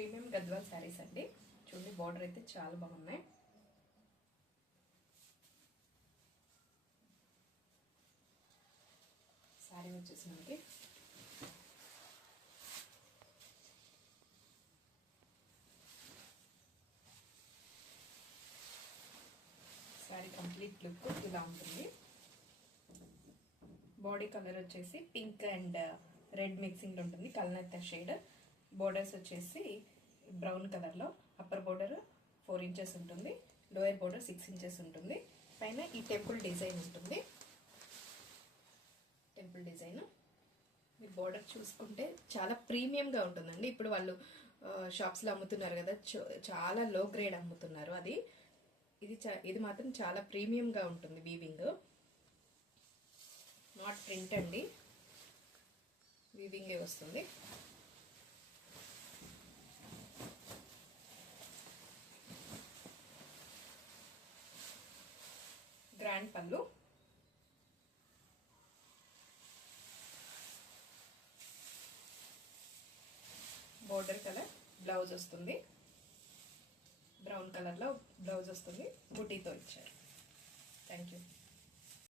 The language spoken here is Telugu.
ప్రీమియం గద్వాల్ శారీస్ అండి. చూడండి బార్డర్ అయితే చాలా బాగున్నాయి. శారీ వచ్చేసి మనకి శారీ కంప్లీట్ లుక్ ఇలా ఉంటుంది. బాడీ కలర్ వచ్చేసి పింక్ అండ్ రెడ్ మిక్సింగ్ ఉంటుంది, కల్నెత్త షేడ్. బోర్డర్స్ వచ్చేసి బ్రౌన్ కలర్లో, అప్పర్ బోర్డర్ 4 ఇంచెస్ ఉంటుంది, లోయర్ బోర్డర్ 6 ఇంచెస్ ఉంటుంది. పైన ఈ టెంపుల్ డిజైన్ ఉంటుంది. టెంపుల్ డిజైన్ మీరు బోర్డర్ చూసుకుంటే చాలా ప్రీమియంగా ఉంటుందండి. ఇప్పుడు వాళ్ళు షాప్స్లో అమ్ముతున్నారు కదా, చాలా లో గ్రేడ్ అమ్ముతున్నారు. ఇది మాత్రం చాలా ప్రీమియంగా ఉంటుంది. వీవింగ్ నాట్ ప్రింట్ అండి, వీవింగే వస్తుంది. గ్రాండ్ పళ్ళు, బోర్డర్ కలర్ బ్లౌజ్ వస్తుంది, బ్రౌన్ కలర్లో బ్లౌజ్ వస్తుంది, బుటీతో ఇచ్చారు. Thank you.